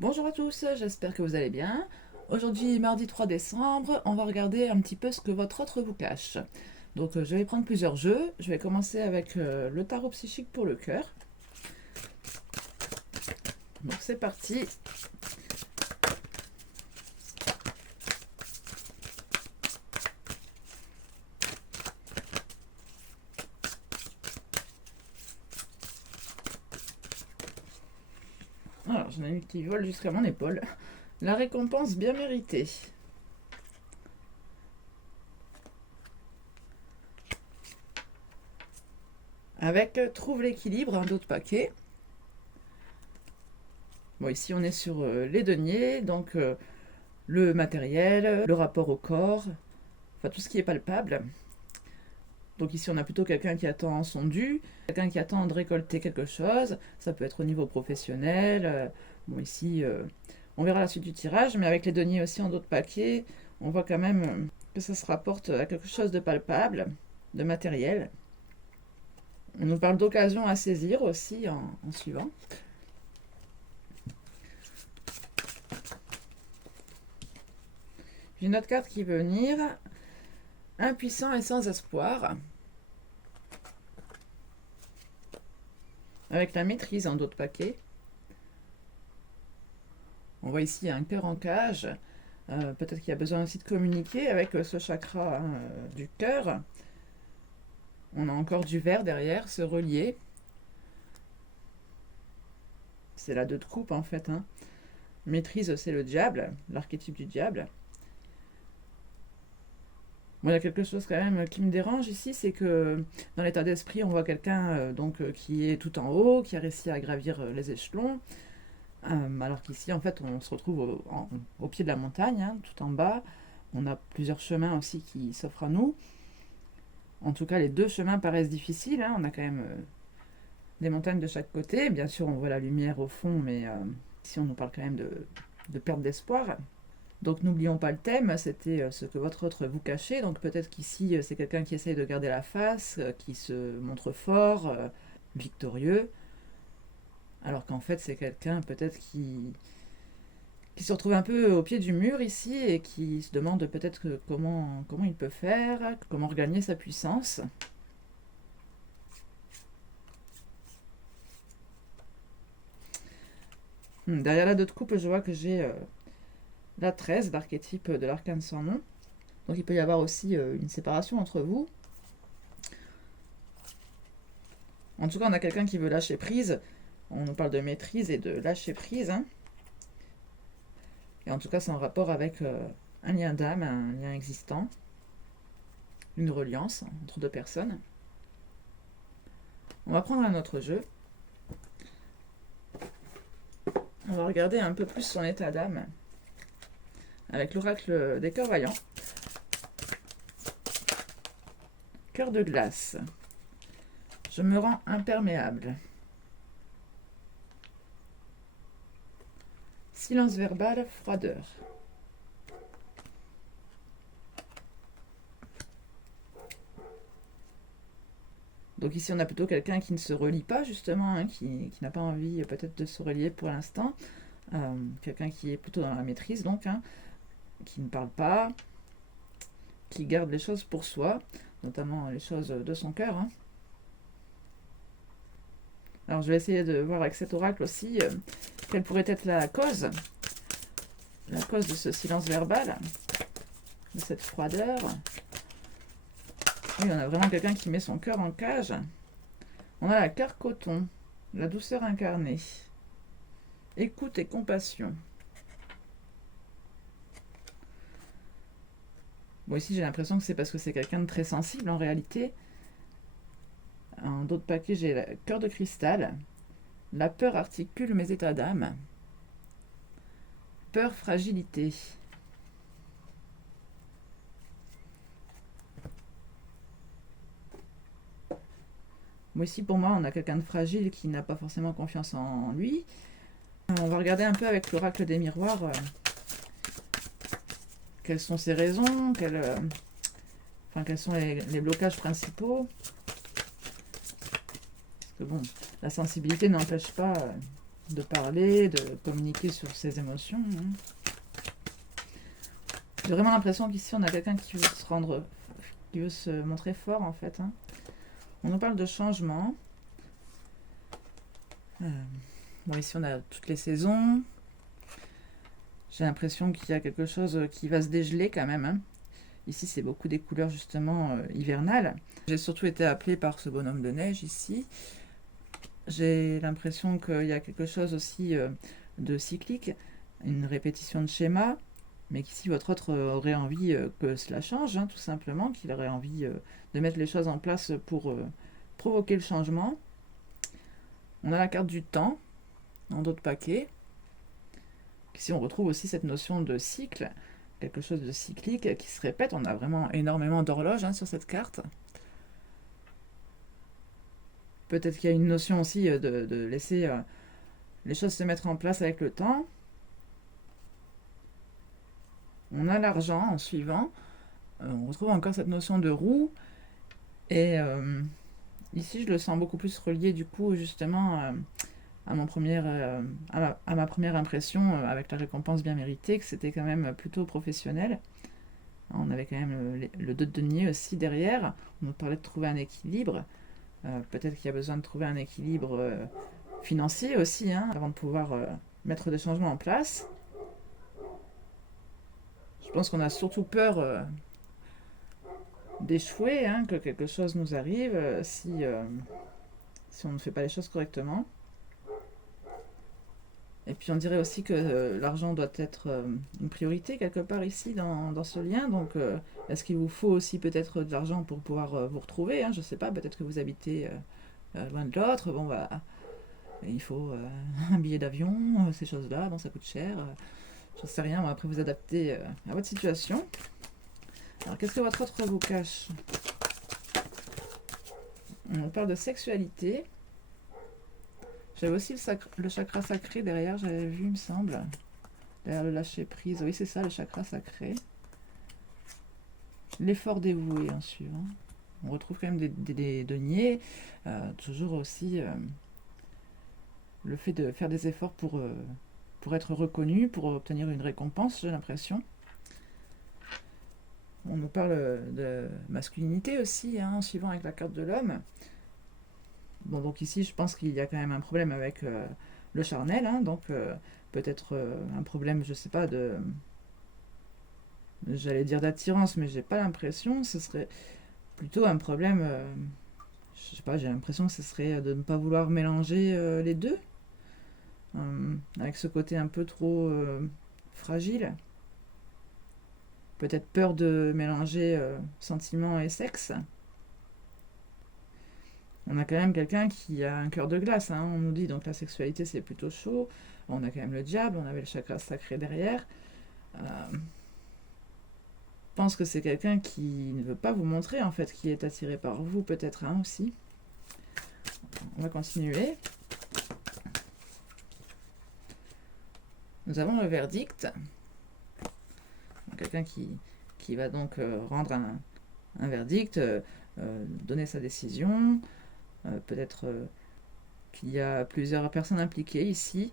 Bonjour à tous, j'espère que vous allez bien. Aujourd'hui, mardi 3 décembre, on va regarder un petit peu ce que votre autre vous cache. Donc je vais prendre plusieurs jeux. Je vais commencer avec le tarot psychique pour le cœur. Donc c'est parti. Alors j'en ai une qui vole jusqu'à mon épaule. La récompense bien méritée. Avec trouve l'équilibre, un autre paquet. Bon, ici on est sur les deniers, donc le matériel, le rapport au corps, enfin tout ce qui est palpable. Donc ici on a plutôt quelqu'un qui attend son dû, quelqu'un qui attend de récolter quelque chose, ça peut être au niveau professionnel. Bon ici on verra la suite du tirage, mais avec les deniers aussi en d'autres paquets, on voit quand même que ça se rapporte à quelque chose de palpable, de matériel. On nous parle d'occasion à saisir aussi en suivant. J'ai une autre carte qui veut venir, impuissant et sans espoir. Avec la maîtrise en d'autres paquets. On voit ici un cœur en cage. Peut-être qu'il y a besoin aussi de communiquer avec ce chakra du cœur. On a encore du vert derrière, se relier. C'est la 2 de coupe en fait. Maîtrise, c'est le diable, l'archétype du diable. Bon, il y a quelque chose quand même qui me dérange ici, c'est que dans l'état d'esprit, on voit quelqu'un qui est tout en haut, qui a réussi à gravir les échelons, alors qu'ici, en fait, on se retrouve au pied de la montagne, tout en bas. On a plusieurs chemins aussi qui s'offrent à nous. En tout cas, les 2 chemins paraissent difficiles. On a quand même des montagnes de chaque côté. Bien sûr, on voit la lumière au fond, mais ici, on nous parle quand même de perte d'espoir. Donc n'oublions pas le thème, c'était ce que votre autre vous cachez. Donc peut-être qu'ici c'est quelqu'un qui essaye de garder la face, qui se montre fort, victorieux, alors qu'en fait c'est quelqu'un peut-être qui se retrouve un peu au pied du mur ici et qui se demande peut-être comment il peut faire, comment regagner sa puissance. Derrière la 2 de coupe, je vois que j'ai la 13, l'archétype de l'arcane sans nom. Donc il peut y avoir aussi une séparation entre vous. En tout cas, on a quelqu'un qui veut lâcher prise. On nous parle de maîtrise et de lâcher prise. Et en tout cas, c'est en rapport avec un lien d'âme, un lien existant, une reliance entre 2 personnes. On va prendre un autre jeu. On va regarder un peu plus son état d'âme avec l'oracle des cœurs vaillants. Cœur de glace. Je me rends imperméable. Silence verbal, froideur. Donc ici, on a plutôt quelqu'un qui ne se relie pas, justement, qui n'a pas envie peut-être de se relier pour l'instant. Quelqu'un qui est plutôt dans la maîtrise, donc, qui ne parle pas, qui garde les choses pour soi, notamment les choses de son cœur. Alors je vais essayer de voir avec cet oracle aussi quelle pourrait être la cause de ce silence verbal, de cette froideur. Oui, on a vraiment quelqu'un qui met son cœur en cage. On a la cœur coton, la douceur incarnée, écoute et compassion. Bon, ici j'ai l'impression que c'est parce que c'est quelqu'un de très sensible en réalité. En d'autres paquets, j'ai le cœur de cristal. La peur articule mes états d'âme. Peur, fragilité. Moi ici, pour moi, on a quelqu'un de fragile qui n'a pas forcément confiance en lui. On va regarder un peu avec l'oracle des miroirs quelles sont ses raisons, quels sont les blocages principaux. Parce que bon, la sensibilité n'empêche pas de parler, de communiquer sur ses émotions. J'ai vraiment l'impression qu'ici on a quelqu'un qui veut qui veut se montrer fort en fait. On nous parle de changement. Bon, ici on a toutes les saisons. J'ai l'impression qu'il y a quelque chose qui va se dégeler quand même. Ici c'est beaucoup des couleurs justement hivernales. J'ai surtout été appelée par ce bonhomme de neige ici. J'ai l'impression qu'il y a quelque chose aussi de cyclique, une répétition de schéma, mais qu'ici votre autre aurait envie que cela change, tout simplement, qu'il aurait envie de mettre les choses en place pour provoquer le changement. On a la carte du temps, dans d'autres paquets. Ici on retrouve aussi cette notion de cycle, quelque chose de cyclique qui se répète. On a vraiment énormément d'horloges sur cette carte. Peut-être qu'il y a une notion aussi de laisser les choses se mettre en place avec le temps. On a l'argent en suivant. On retrouve encore cette notion de roue. Et ici, je le sens beaucoup plus relié du coup justement à ma première impression avec la récompense bien méritée, que c'était quand même plutôt professionnel. On avait quand même le 2 de denier aussi derrière. On nous parlait de trouver un équilibre. Peut-être qu'il y a besoin de trouver un équilibre financier aussi, avant de pouvoir mettre des changements en place. Je pense qu'on a surtout peur d'échouer, que quelque chose nous arrive si on ne fait pas les choses correctement. Et puis on dirait aussi que l'argent doit être une priorité quelque part ici dans ce lien. Donc est-ce qu'il vous faut aussi peut-être de l'argent pour pouvoir vous retrouver, je ne sais pas, peut-être que vous habitez loin de l'autre. Bon, bah, il faut un billet d'avion, ces choses-là, bon, ça coûte cher. Je ne sais rien, après vous adaptez à votre situation. Alors qu'est-ce que votre autre vous cache? On parle de sexualité. J'avais aussi le chakra sacré derrière, j'avais vu, il me semble. Derrière le lâcher prise. Oui, c'est ça, le chakra sacré. L'effort dévoué en suivant. On retrouve quand même des deniers. Toujours aussi le fait de faire des efforts pour être reconnu, pour obtenir une récompense, j'ai l'impression. On nous parle de masculinité aussi, en suivant avec la carte de l'homme. Bon, donc ici, je pense qu'il y a quand même un problème avec le charnel, donc peut-être un problème, je sais pas, j'allais dire d'attirance, mais j'ai pas l'impression. Ce serait plutôt un problème, je sais pas, j'ai l'impression que ce serait de ne pas vouloir mélanger les deux, avec ce côté un peu trop fragile. Peut-être peur de mélanger sentiments et sexe. On a quand même quelqu'un qui a un cœur de glace, on nous dit, donc la sexualité c'est plutôt chaud. On a quand même le diable, on avait le chakra sacré derrière. Je pense que c'est quelqu'un qui ne veut pas vous montrer en fait, qui est attiré par vous peut-être aussi. On va continuer. Nous avons le verdict. Quelqu'un qui va donc rendre un verdict, donner sa décision. Peut-être qu'il y a plusieurs personnes impliquées ici.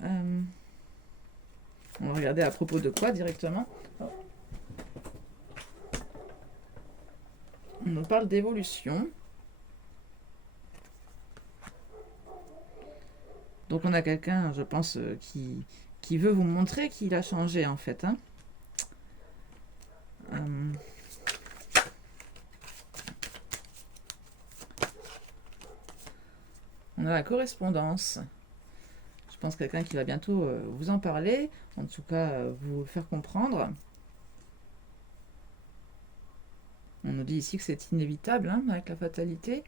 On va regarder à propos de quoi directement. On nous parle d'évolution. Donc on a quelqu'un, je pense, qui veut vous montrer qu'il a changé en fait. On a la correspondance. Je pense quelqu'un qui va bientôt vous en parler, en tout cas vous faire comprendre. On nous dit ici que c'est inévitable avec la fatalité.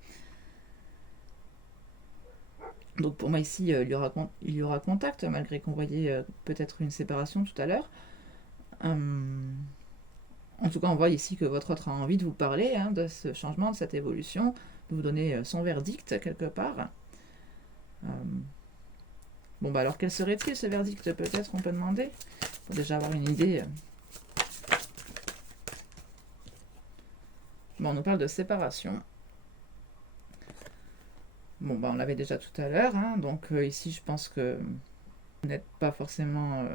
Donc pour moi ici, il y aura contact, malgré qu'on voyait peut-être une séparation tout à l'heure. En tout cas, on voit ici que votre autre a envie de vous parler de ce changement, de cette évolution, de vous donner son verdict quelque part. Bon, bah alors quel serait-il ce verdict? Peut-être on peut demander, pour déjà avoir une idée. Bon, on nous parle de séparation. Bon, bah, on l'avait déjà tout à l'heure, hein, donc ici, je pense que vous n'êtes pas forcément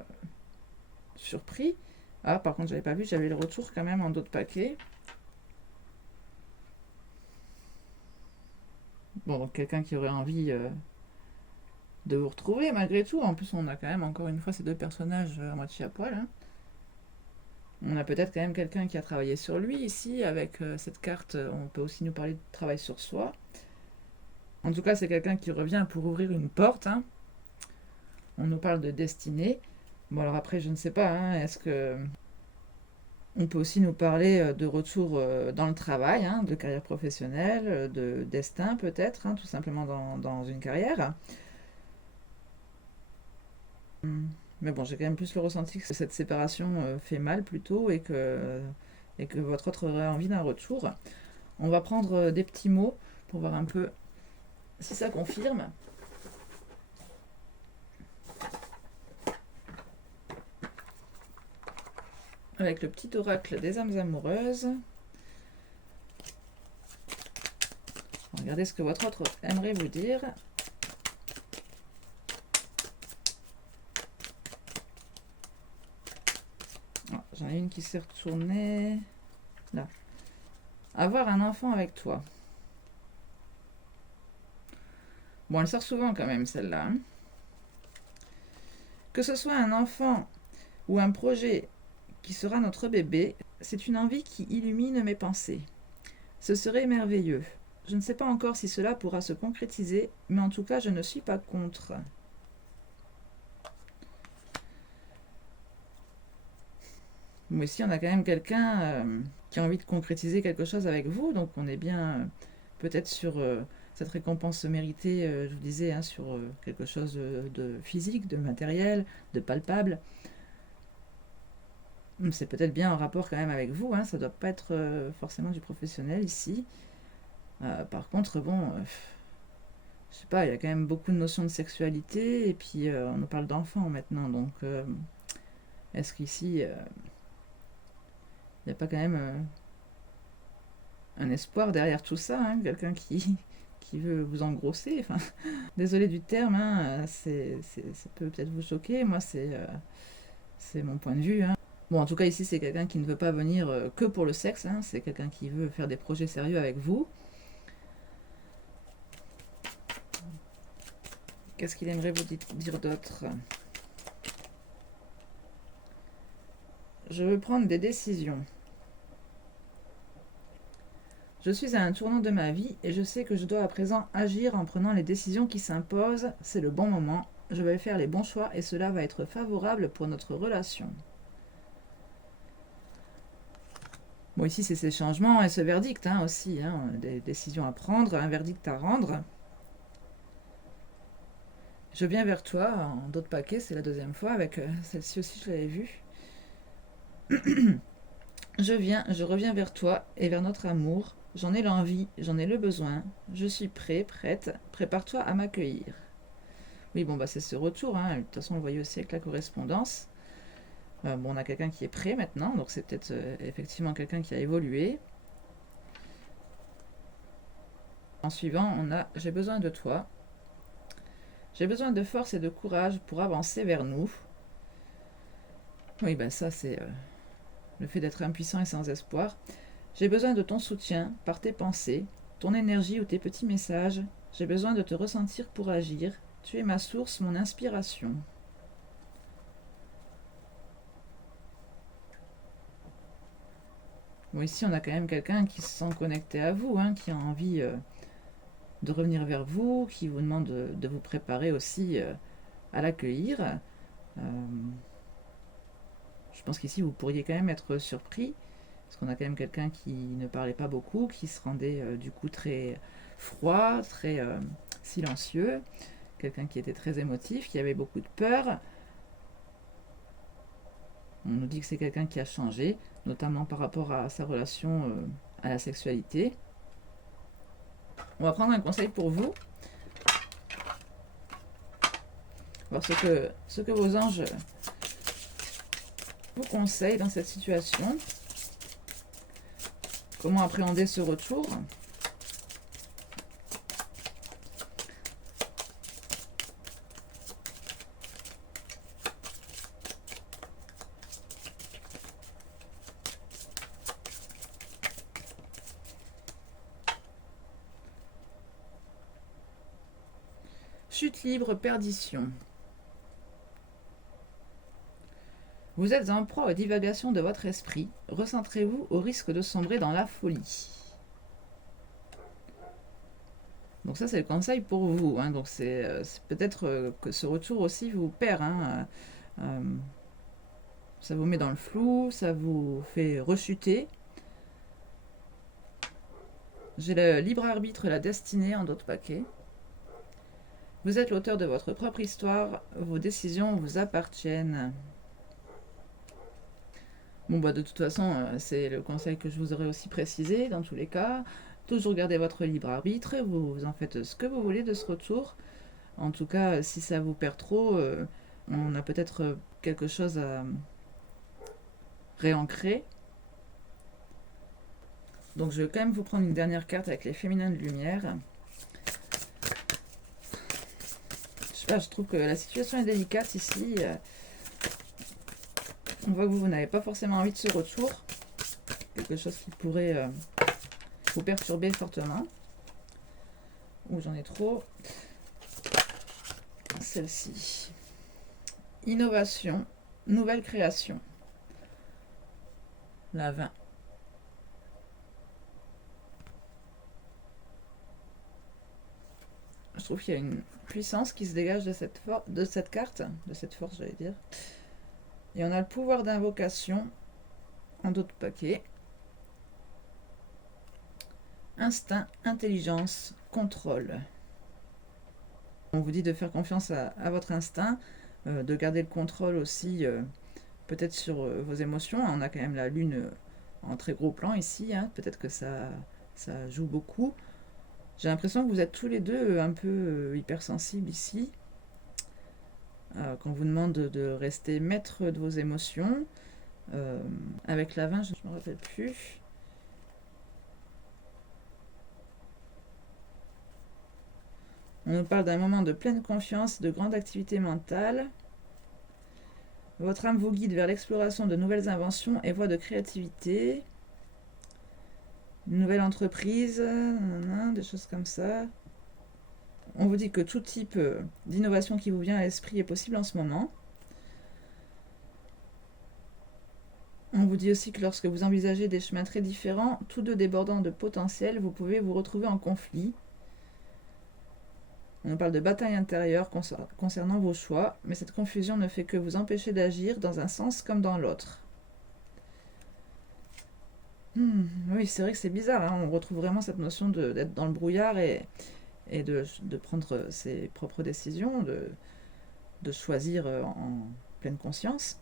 surpris. Ah, par contre, j'avais pas vu, j'avais le retour quand même en d'autres paquets. Bon, donc quelqu'un qui aurait envie de vous retrouver malgré tout. En plus, on a quand même encore une fois ces deux personnages à moitié à poil, hein. On a peut-être quand même quelqu'un qui a travaillé sur lui ici. Avec cette carte, on peut aussi nous parler de travail sur soi. En tout cas, c'est quelqu'un qui revient pour ouvrir une porte, hein. On nous parle de destinée. Bon, alors après, je ne sais pas, hein, est-ce que... On peut aussi nous parler de retour dans le travail, hein, de carrière professionnelle, de destin peut-être, hein, tout simplement dans une carrière. Mais bon, j'ai quand même plus le ressenti que cette séparation fait mal plutôt et que votre autre aurait envie d'un retour. On va prendre des petits mots pour voir un peu si ça confirme. Avec le petit oracle des âmes amoureuses. Regardez ce que votre autre aimerait vous dire. Oh, j'en ai une qui s'est retournée. Là. Avoir un enfant avec toi. Bon, elle sort souvent quand même, celle-là, hein. Que ce soit un enfant ou un projet qui sera notre bébé, c'est une envie qui illumine mes pensées. Ce serait merveilleux. Je ne sais pas encore si cela pourra se concrétiser, mais en tout cas, je ne suis pas contre. Bon, ici, on a quand même quelqu'un qui a envie de concrétiser quelque chose avec vous, donc on est bien peut-être sur cette récompense méritée, je vous disais, hein, sur quelque chose de physique, de matériel, de palpable. C'est peut-être bien en rapport quand même avec vous, hein, ça ne doit pas être forcément du professionnel ici. Par contre, bon, je sais pas, il y a quand même beaucoup de notions de sexualité, et puis on nous parle d'enfants maintenant, donc est-ce qu'ici, il n'y a pas quand même un espoir derrière tout ça, hein, quelqu'un qui veut vous engrosser, enfin, désolé du terme, hein, ça peut peut-être vous choquer, moi c'est mon point de vue, hein. Bon, en tout cas, ici, c'est quelqu'un qui ne veut pas venir que pour le sexe, hein, c'est quelqu'un qui veut faire des projets sérieux avec vous. Qu'est-ce qu'il aimerait vous dire d'autre? Je veux prendre des décisions. Je suis à un tournant de ma vie et je sais que je dois à présent agir en prenant les décisions qui s'imposent. C'est le bon moment. Je vais faire les bons choix et cela va être favorable pour notre relation. Bon, ici, c'est ces changements et ce verdict, hein, aussi, hein, des décisions à prendre, un verdict à rendre. Je viens vers toi en d'autres paquets, c'est la deuxième fois, avec celle-ci aussi, je l'avais vue. Je reviens vers toi et vers notre amour. J'en ai l'envie, j'en ai le besoin. Je suis prêt, prête. Prépare-toi à m'accueillir. Oui, bon, bah c'est ce retour, hein. De toute façon, on le voyait aussi avec la correspondance. Bon, on a quelqu'un qui est prêt maintenant, donc c'est peut-être effectivement quelqu'un qui a évolué. En suivant, on a j'ai besoin de toi. J'ai besoin de force et de courage pour avancer vers nous. Oui, ben ça, c'est le fait d'être impuissant et sans espoir. J'ai besoin de ton soutien par tes pensées, ton énergie ou tes petits messages. J'ai besoin de te ressentir pour agir. Tu es ma source, mon inspiration. Bon, ici, on a quand même quelqu'un qui se sent connecté à vous, hein, qui a envie de revenir vers vous, qui vous demande de vous préparer aussi à l'accueillir. Je pense qu'ici, vous pourriez quand même être surpris, parce qu'on a quand même quelqu'un qui ne parlait pas beaucoup, qui se rendait du coup très froid, très silencieux, quelqu'un qui était très émotif, qui avait beaucoup de peur. On nous dit que c'est quelqu'un qui a changé, notamment par rapport à sa relation à la sexualité. On va prendre un conseil pour vous. Voir ce que vos anges vous conseillent dans cette situation. Comment appréhender ce retour? Chute libre, perdition. Vous êtes en proie aux divagations de votre esprit. Recentrez-vous au risque de sombrer dans la folie. Donc ça, c'est le conseil pour vous. Hein. Donc c'est peut-être que ce retour aussi vous perd. Hein. Ça vous met dans le flou, ça vous fait rechuter. J'ai le libre arbitre, la destinée en d'autres paquets. Vous êtes l'auteur de votre propre histoire, vos décisions vous appartiennent. Bon bah de toute façon, c'est le conseil que je vous aurais aussi précisé dans tous les cas. Toujours gardez votre libre arbitre, vous en faites ce que vous voulez de ce retour. En tout cas, si ça vous perd trop, on a peut-être quelque chose à réancrer. Donc je vais quand même vous prendre une dernière carte avec les féminins de lumière. Je sais pas, je trouve que la situation est délicate ici. On voit que vous n'avez pas forcément envie de ce retour. Quelque chose qui pourrait vous perturber fortement. Ouh, j'en ai trop. Celle-ci. Innovation, nouvelle création. La 20. Je trouve qu'il y a une puissance qui se dégage de cette carte, de cette force, j'allais dire. Et on a le pouvoir d'invocation en d'autres paquets. Instinct, intelligence, contrôle. On vous dit de faire confiance à votre instinct, de garder le contrôle aussi, peut-être sur vos émotions. On a quand même la lune en très gros plan ici, hein. Peut-être que ça joue beaucoup. J'ai l'impression que vous êtes tous les deux un peu hypersensibles ici. Qu'on vous demande de rester maître de vos émotions. Avec la 20, je ne me rappelle plus. On nous parle d'un moment de pleine confiance, de grande activité mentale. Votre âme vous guide vers l'exploration de nouvelles inventions et voies de créativité. Une nouvelle entreprise, des choses comme ça. On vous dit que tout type d'innovation qui vous vient à l'esprit est possible en ce moment. On vous dit aussi que lorsque vous envisagez des chemins très différents, tous deux débordant de potentiel, vous pouvez vous retrouver en conflit. On parle de bataille intérieure concernant vos choix, mais cette confusion ne fait que vous empêcher d'agir dans un sens comme dans l'autre. Oui, c'est vrai que c'est bizarre, hein. On retrouve vraiment cette notion d'être dans le brouillard et de prendre ses propres décisions, de choisir en pleine conscience.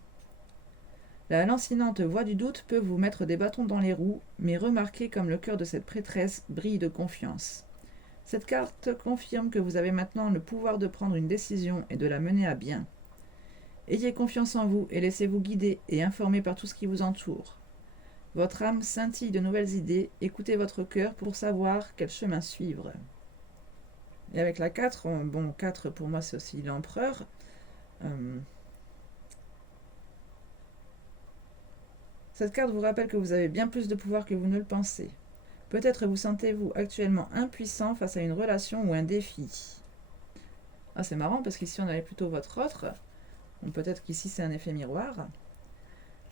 La lancinante voix du doute peut vous mettre des bâtons dans les roues, mais remarquez comme le cœur de cette prêtresse brille de confiance. Cette carte confirme que vous avez maintenant le pouvoir de prendre une décision et de la mener à bien. Ayez confiance en vous et laissez-vous guider et informer par tout ce qui vous entoure. Votre âme scintille de nouvelles idées, écoutez votre cœur pour savoir quel chemin suivre. Et avec la 4, bon, 4 pour moi c'est aussi l'empereur. Cette carte vous rappelle que vous avez bien plus de pouvoir que vous ne le pensez. Peut-être vous sentez-vous actuellement impuissant face à une relation ou un défi. Ah, c'est marrant parce qu'ici on avait plutôt votre autre. Bon, peut-être qu'ici c'est un effet miroir.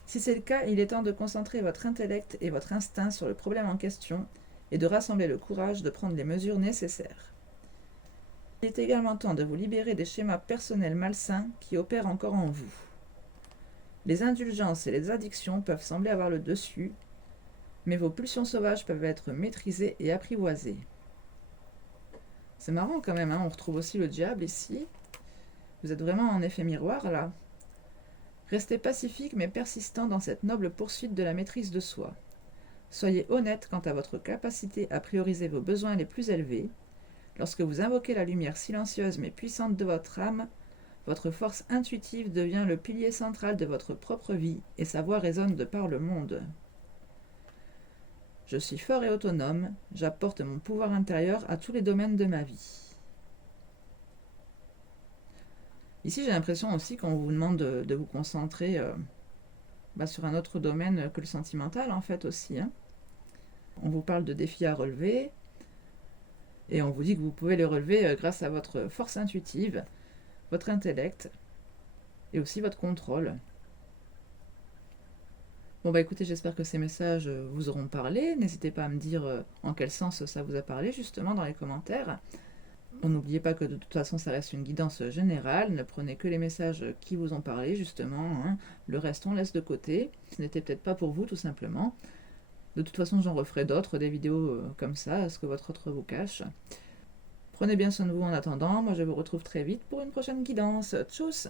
Si c'est le cas, il est temps de concentrer votre intellect et votre instinct sur le problème en question et de rassembler le courage de prendre les mesures nécessaires. Il est également temps de vous libérer des schémas personnels malsains qui opèrent encore en vous. Les indulgences et les addictions peuvent sembler avoir le dessus, mais vos pulsions sauvages peuvent être maîtrisées et apprivoisées. C'est marrant quand même, hein. On retrouve aussi le diable ici. Vous êtes vraiment en effet miroir là. Restez pacifique mais persistant dans cette noble poursuite de la maîtrise de soi. Soyez honnête quant à votre capacité à prioriser vos besoins les plus élevés. Lorsque vous invoquez la lumière silencieuse mais puissante de votre âme, votre force intuitive devient le pilier central de votre propre vie et sa voix résonne de par le monde. Je suis fort et autonome, j'apporte mon pouvoir intérieur à tous les domaines de ma vie. Ici, j'ai l'impression aussi qu'on vous demande de vous concentrer sur un autre domaine que le sentimental, en fait, aussi. Hein. On vous parle de défis à relever. Et on vous dit que vous pouvez les relever grâce à votre force intuitive, votre intellect et aussi votre contrôle. Bon bah écoutez, j'espère que ces messages vous auront parlé. N'hésitez pas à me dire en quel sens ça vous a parlé justement dans les commentaires. Bon, n'oubliez pas que de toute façon ça reste une guidance générale, ne prenez que les messages qui vous ont parlé justement, hein. Le reste on laisse de côté, ce n'était peut-être pas pour vous tout simplement. De toute façon j'en referai d'autres, des vidéos comme ça, ce que votre autre vous cache. Prenez bien soin de vous en attendant, moi je vous retrouve très vite pour une prochaine guidance. Tchuss!